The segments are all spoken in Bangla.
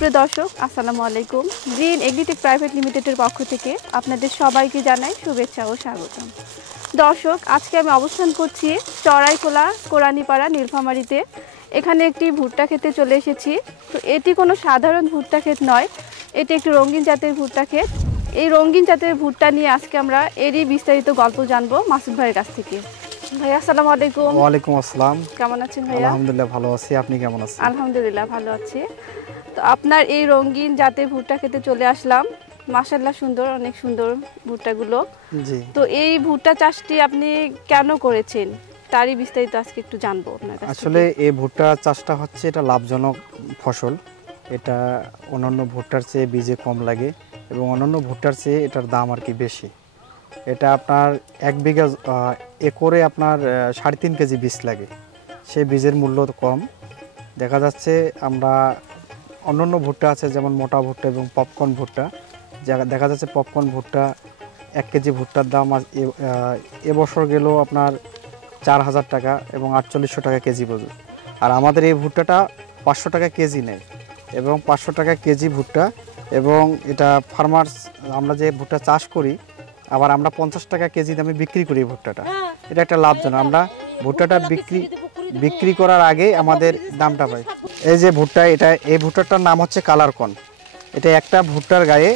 সুপ্রিয় দর্শক, আসসালামু আলাইকুম। গ্রিন এগ্রিটেক প্রাইভেট লিমিটেডের পক্ষ থেকে আপনাদের সবাইকে জানাই শুভেচ্ছা ও স্বাগতম। দর্শক, আজকে আমি অবস্থান করছি চড়াইখোলা কোরানীপাড়া নীলফামারীতে। এখানে একটি ভুট্টা ক্ষেতে চলে এসেছি। তো এটি কোনো সাধারণ ভুট্টা ক্ষেত নয়, এটি একটি রঙিন জাতের ভুট্টা ক্ষেত। এই রঙিন জাতের ভুট্টা নিয়ে আজকে আমরা এরই বিস্তারিত গল্প জানবো মাসুদ ভাইয়ের কাছ থেকে। ভাইয়া আসসালামু আলাইকুম। ওয়ালাইকুম আসসালাম। কেমন আছেন ভাইয়া? আলহামদুলিল্লাহ ভালো আছি, আপনি কেমন আছেন? আলহামদুলিল্লাহ ভালো আছি। তো আপনার এই রঙিন জাতের ভুট্টা খেতে চলে আসলাম। মাশাআল্লাহ সুন্দর, অনেক সুন্দর ভুট্টাগুলো। জি। তো এই ভুট্টা চাষটি আপনি কেন করেছেন তারই বিস্তারিত আজকে একটু জানবো আপনার কাছ থেকে। আসলে এই ভুট্টা চাষটা হচ্ছে এটা লাভজনক ফসল। এটা অন্যান্য ভুট্টার চেয়ে বীজে কম লাগে এবং অন্যান্য ভুট্টার চেয়ে এটার দাম আর কি বেশি। এটা আপনার 1 বিঘা একরে আপনার 3.5 কেজি বীজ লাগে, সেই বীজের মূল্য কম। দেখা যাচ্ছে আমরা অন্যান্য ভুট্টা আছে যেমন মোটা ভুট্টা এবং পপকর্ন ভুট্টা, দেখা যাচ্ছে পপকর্ন ভুট্টা 1 কেজি ভুট্টার দাম এবছর গেল আপনার 4,000 টাকা এবং 4800 টাকা কেজি পড়বে। আর আমাদের এই ভুট্টাটা 500 টাকা কেজি নেয় এবং 500 টাকা কেজি ভুট্টা, এবং এটা ফার্মার্স আমরা যে ভুট্টা চাষ করি আবার আমরা 50 টাকা কেজি দামে বিক্রি করি ভুট্টাটা। এটা একটা লাভজনক। আমরা ভুট্টাটা বিক্রি করার আগে আমাদের দামটা পাই। এই যে ভুট্টা, এই ভুট্টাটার নাম হচ্ছে কালারকন। এটা একটা ভুট্টার গায়ে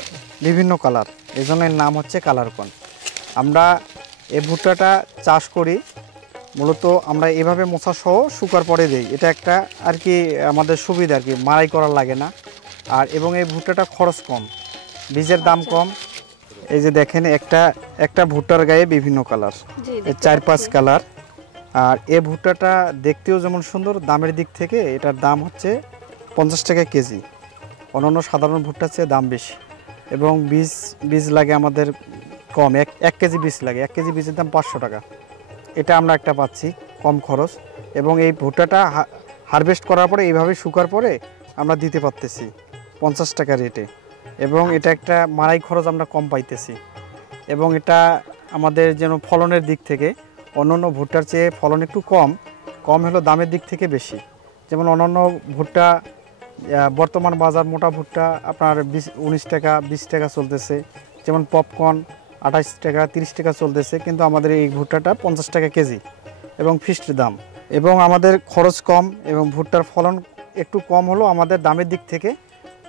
বিভিন্ন কালার, এই জন্য এর নাম হচ্ছে কালারকন। আমরা এই ভুট্টাটা চাষ করি মূলত আমরা এভাবে মোছা সহ শুকার পরে দিই। এটা একটা আর কি আমাদের সুবিধা আর কি, মাড়াই করার লাগে না। আর এবং এই ভুট্টাটা খরচ কম, বীজের দাম কম। এই যে দেখেন একটা ভুট্টার গায়ে বিভিন্ন কালার, 4-5 কালার। আর এই ভুট্টাটা দেখতেও যেমন সুন্দর, দামের দিক থেকে এটার দাম হচ্ছে 50 টাকা কেজি। অন্যান্য সাধারণ ভুট্টার চেয়ে দাম বেশি এবং বীজ লাগে আমাদের কম, 1 কেজি বীজ লাগে। 1 কেজি বীজের দাম 500 টাকা। এটা আমরা একটা পাচ্ছি কম খরচ, এবং এই ভুট্টাটা হারভেস্ট করার পরে এইভাবে শুকার পরে আমরা দিতে পারতেছি 50 টাকা রেটে, এবং এটা একটা মাড়াই খরচ আমরা কম পাইতেছি। এবং এটা আমাদের যেন ফলনের দিক থেকে অন্যান্য ভুট্টার চেয়ে ফলন একটু কম হলেও দামের দিক থেকে বেশি। যেমন অন্যান্য ভুট্টা বর্তমান বাজার মোটা ভুট্টা আপনার 19 টাকা 20 টাকা চলতেছে, যেমন পপকর্ন 28 টাকা 30 টাকা চলতেছে, কিন্তু আমাদের এই ভুট্টাটা 50 টাকা কেজি এবং ফিক্সড দাম। এবং আমাদের খরচ কম এবং ভুট্টার ফলন একটু কম হলেও আমাদের দামের দিক থেকে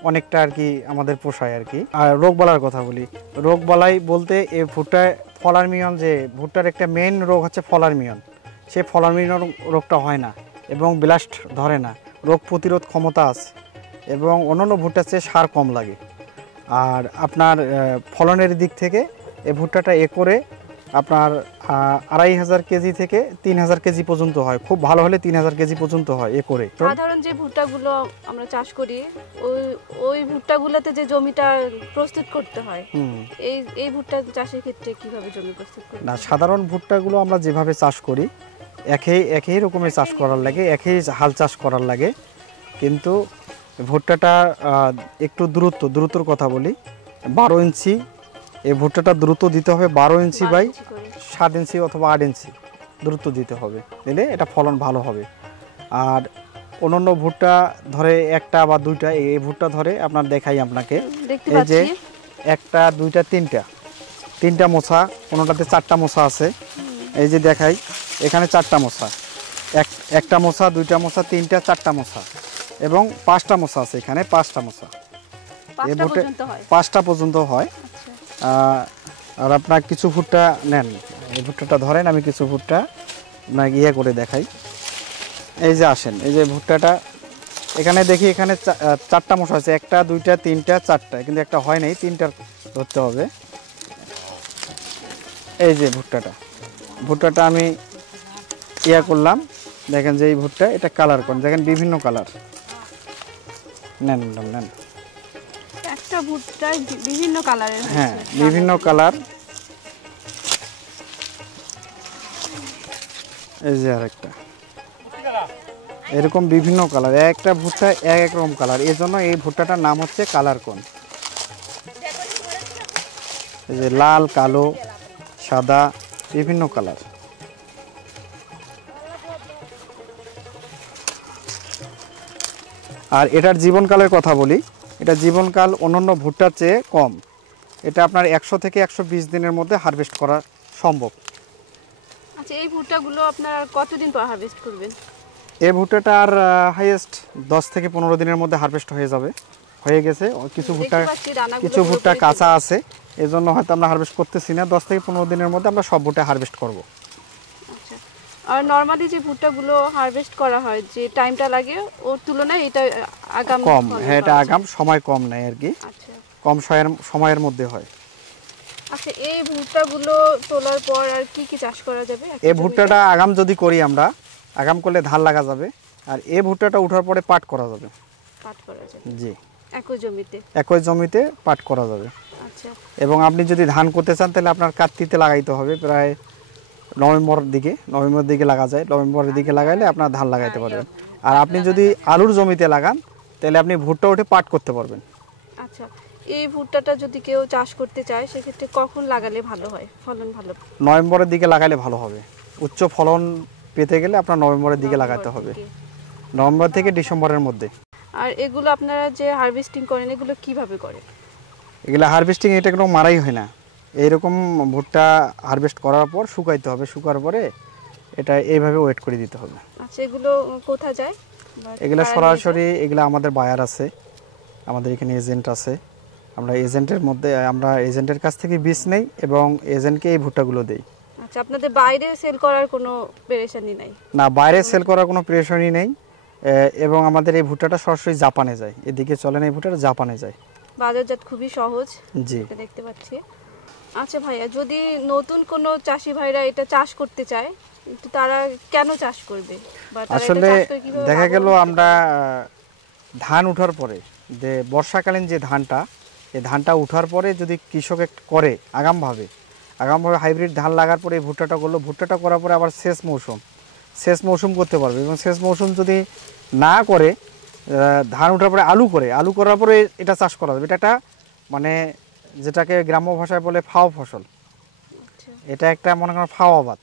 অনেকটা আর কি আমাদের পোষায় আর কি। আর রোগবালার কথা বলি, রোগবালাই বলতে এই ফলারমিয়ন, যে ভুট্টার একটা মেইন রোগ হচ্ছে ফলারমিয়ন। সেই ফলারমিয়ন রোগটা হয় না এবং ব্লাস্ট ধরে না, রোগ প্রতিরোধ ক্ষমতা আছে এবং অন্যান্য ভুট্টার চেয়ে সার কম লাগে। আর আপনার ফলনের দিক থেকে এই ভুট্টাটা একরে আপনার 2500 কেজি থেকে 3000 কেজি পর্যন্ত হয়, খুব ভালো হলে 3000 কেজি পর্যন্ত হয় একরে। সাধারণ যে ভুট্টাগুলো আমরা চাষ করি ওই ভুট্টাগুলোতে যে জমিটা প্রস্তুত করতে হয়, এই ভুট্টা চাষের ক্ষেত্রে কিভাবে জমি প্রস্তুত করতে হয়? না, সাধারণ ভুট্টাগুলো আমরা যেভাবে চাষ করি একই রকমের চাষ করার লাগে, একই হাল চাষ করার লাগে। কিন্তু ভুট্টাটা একটু দ্রুতর কথা বলি, 12 ইঞ্চি এই ভুট্টাটা দ্রুত দিতে হবে। 12 ইঞ্চি বাই 7 ইঞ্চি অথবা 8 ইঞ্চি দ্রুত দিতে হবে, দিলে এটা ফলন ভালো হবে। আর অন্যান্য ভুট্টা ধরে একটা বা দুইটা, এই ভুট্টা ধরে আপনার দেখাই আপনাকে, এই যে 1টা 2টা 3টা মোছা, কোনোটাতে 4টা মোছা আছে। এই যে দেখাই, এখানে 4টা মোছা, একটা মোছা 2টা মোছা 3টা 4টা মোছা এবং 5টা মোছা আছে, এখানে 5টা মোছা। এই ভুট্টা 5টা পর্যন্ত হয়। আর আপনার কিছু ভুট্টা নেন, এই ভুট্টাটা ধরেন, আমি কিছু ভুট্টা আপনাকে করে দেখাই। এই যে আসেন, এই যে ভুট্টাটা এখানে দেখি, এখানে 4টা মোছা আছে, 1টা 2টা 3টা 4টা, কিন্তু একটা হয় নাই, 3টা ধরতে হবে। এই যে ভুট্টাটা আমি করলাম, দেখেন যে এই ভুট্টা, এটা কালার কোন, দেখেন বিভিন্ন কালার। নেন একটা ভুট্টায় বিভিন্ন কালারের, হ্যাঁ বিভিন্ন কালার। এই যে আরেকটা, এরকম বিভিন্ন কালার, একটা ভুট্টা এক রকম কালার, এই জন্য এই ভুট্টাটার নাম হচ্ছে কালারকন। এই যে লাল, কালো, সাদা, বিভিন্ন কালার। আর এটার জীবনকালের কথা বলি, এটা জীবনকাল অন্যান্য ভুট্টার চেয়ে কম। এটা আপনার 100 থেকে 120 দিনের মধ্যে হারভেস্ট করা সম্ভব। আচ্ছা, এই ভুট্টাগুলো আপনারা কতদিন পর হারভেস্ট করবেন? এই ভুট্টাটার হাইয়েস্ট 10 থেকে 15 দিনের মধ্যে হারভেস্ট হয়ে যাবে, হয়ে গেছে। কিছু ভুট্টা কাঁচা আছে, এই জন্য হয়তো আমরা হারভেস্ট করতেছি না। 10 থেকে 15 দিনের মধ্যে আমরা সব ভুট্টা হারভেস্ট করব। আচ্ছা, আর নরমালি যে ভুট্টাগুলো হারভেস্ট করা হয় যে টাইমটা লাগে ওর তুলনায় এটা আগাম কম। হ্যাঁ, এটা আগাম, সময় কম নেয় আর কি। আচ্ছা, কম সময়ের মধ্যে হয়। আচ্ছা, এই ভুট্টাগুলো তোলার পর আর কি কি চাষ করা যাবে? এই ভুট্টাটা আগাম যদি করি আমরা, আগাম করলে ধান লাগা যাবে, আর এই ভুট্টাটা ওঠার পরে পাট করা যাবে। পাট করা যাবে? জি, একই জমিতে পাট করা যাবে। আচ্ছা, এবং আপনি যদি ধান করতে চান তাহলে আপনার কার্তিতে লাগাইতে হবে, প্রায় নভেম্বরের দিকে লাগা যায়। নভেম্বরের দিকে লাগাইলে আপনার ধান লাগাইতে পারবেন। আর আপনি যদি আলুর জমিতে লাগান তাহলে আপনি ভুট্টা উঠে পাট করতে পারবেন। আচ্ছা, এই ভুট্টাটা যদি কেউ চাষ করতে চায় সেক্ষেত্রে কখন লাগালে ভালো হয়, ফলন ভালো? নভেম্বরের দিকে লাগাইলে ভালো হবে। উচ্চ ফলন পেতে গেলে আপনার নভেম্বরের দিকে লাগাতে হবে, নভেম্বর থেকে ডিসেম্বরের মধ্যে। আর এগুলো আপনারা যে হারভেস্টিং করেন এগুলো কিভাবে করেন? এগুলো হারভেস্টিং এটা কোনো মারাই হয় না। এইরকম ভুট্টা হারভেস্ট করার পর শুকাইতে হবে, শুকার পরে এটা এইভাবে ওয়েট করে দিতে হবে। আচ্ছা, এগুলো কোথায় যায়? এগুলো সরাসরি, এগুলো আমাদের বায়ার আছে, আমাদের এখানে এজেন্ট আছে। আমরা এজেন্টের কাছ থেকে বীজ নেই এবং এজেন্টকে এই ভুট্টাগুলো দেই। আচ্ছা, আপনাদের বাইরে সেল করার কোনো পেরেশানি নাই? না, বাইরে সেল করার কোনো পেরেশানি নেই। এবং আমাদের এই ভুট্টাটা সরাসরি জাপানে যায়, এদিকে চলে না, এই ভুট্টাটা জাপানে যায়। বাজারজাত খুবই সহজ, জি, দেখতে পাচ্ছি। আচ্ছা ভাইয়া, যদি নতুন কোনো চাষি ভাইরা এটা চাষ করতে চায় তো তারা কেন চাষ করবে? আসলে দেখা গেল আমরা ধান উঠার পরে যে বর্ষাকালীন যে ধানটা, এই ধানটা উঠার পরে যদি কৃষক করে আগামভাবে হাইব্রিড ধান লাগার পরে এই ভুট্টাটা করার পরে আবার শেষ মৌসুম করতে পারবে। এবং শেষ মৌসুম যদি না করে ধান উঠার পরে আলু করার পরে এটা চাষ করা যাবে। এটা একটা মানে যেটাকে গ্রাম্য ভাষায় বলে ফাও ফসল। এটা একটা মনে করেন ফাও আবাদ,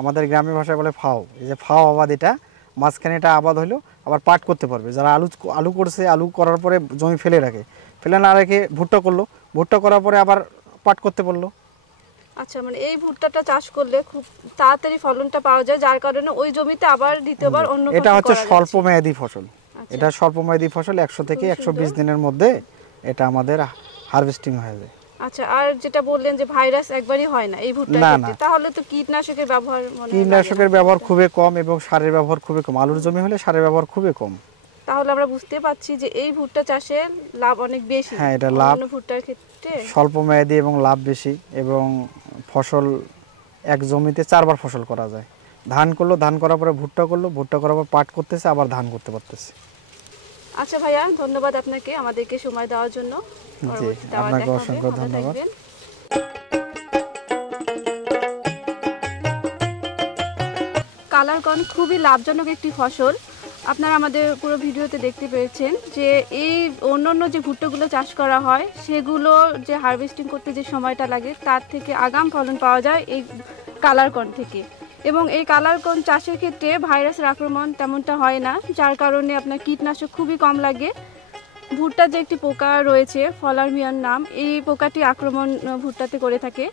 আমাদের গ্রামের ভাষায় বলে ফাও। এই যে ফাও আবাদ, এটা মাঝখানে এটা আবাদ হইলো, আবার পাট করতে পারবে। যারা আলু করছে, আলু করার পরে জমি ফেলে না রেখে ভুট্টা করার পরে আবার পাট করতে পারলো। আচ্ছা, মানে এই ভুট্টাটা চাষ করলে খুব তাড়াতাড়ি ফলনটা পাওয়া যায়, যার কারণে ওই জমিতে আবার দ্বিতীয়বার অন্য ফসল করা যায়। এটা হচ্ছে স্বল্পমেয়াদী ফসল। এটা স্বল্পমেয়াদী ফসল, 100 থেকে 120 দিনের মধ্যে এটা আমাদের হারভেস্টিং হয়ে যায়। আচ্ছা, আর যেটা বললেন যে ভাইরাস একবারই হয় না এই ভুট্টার ক্ষেত্রে, তাহলে তো কীটনাশকের ব্যবহার খুবই কম এবং সারের ব্যবহার খুবই কম। আলুর জমি হলে সারের ব্যবহার খুবই কম। তাহলে আমরা বুঝতে পারছি যে এই ভুট্টা চাষে লাভ অনেক বেশি। হ্যাঁ, এটা লাভ ভুট্টার ক্ষেত্রে স্বল্পমেয়াদী এবং লাভ বেশি, এবং ফসল এক জমিতে 4বার ফসল করা যায়। ধান করার পরে ভুট্টা করার পর পাট করতেছে, আবার ধান করতে পারতেছে। আচ্ছা ভাইয়া, ধন্যবাদ আপনাকে আমাদেরকে সময় দেওয়ার জন্য। জি, আপনাকে অসংখ্য ধন্যবাদ। কালারকর্ন খুবই লাভজনক একটি ফসল। আপনারা আমাদের পুরো ভিডিওতে দেখতে পেয়েছেন যে এই অন্যান্য যে ভুট্টাগুলো চাষ করা হয় সেগুলো যে হারভেস্টিং করতে যে সময়টা লাগে তার থেকে আগাম ফলন পাওয়া যায় এই কালারকর্ন থেকে। এবং এই কালারকর্ন চাষের ক্ষেত্রে ভাইরাসের আক্রমণ তেমনটা হয় না, যার কারণে আপনার কীটনাশক খুবই কম লাগে। ভুট্টার যে একটি পোকা রয়েছে ফলারমিয়ান নাম, এই পোকাটি আক্রমণ ভুট্টাতে করে থাকে।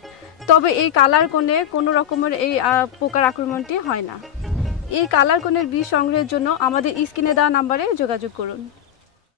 তবে এই কালারকর্নে কোনো রকমের এই পোকার আক্রমণটি হয় না। এই কালারকর্নের বীজ সংগ্রহের জন্য আমাদের স্ক্রিনে দেওয়া নাম্বারে যোগাযোগ করুন।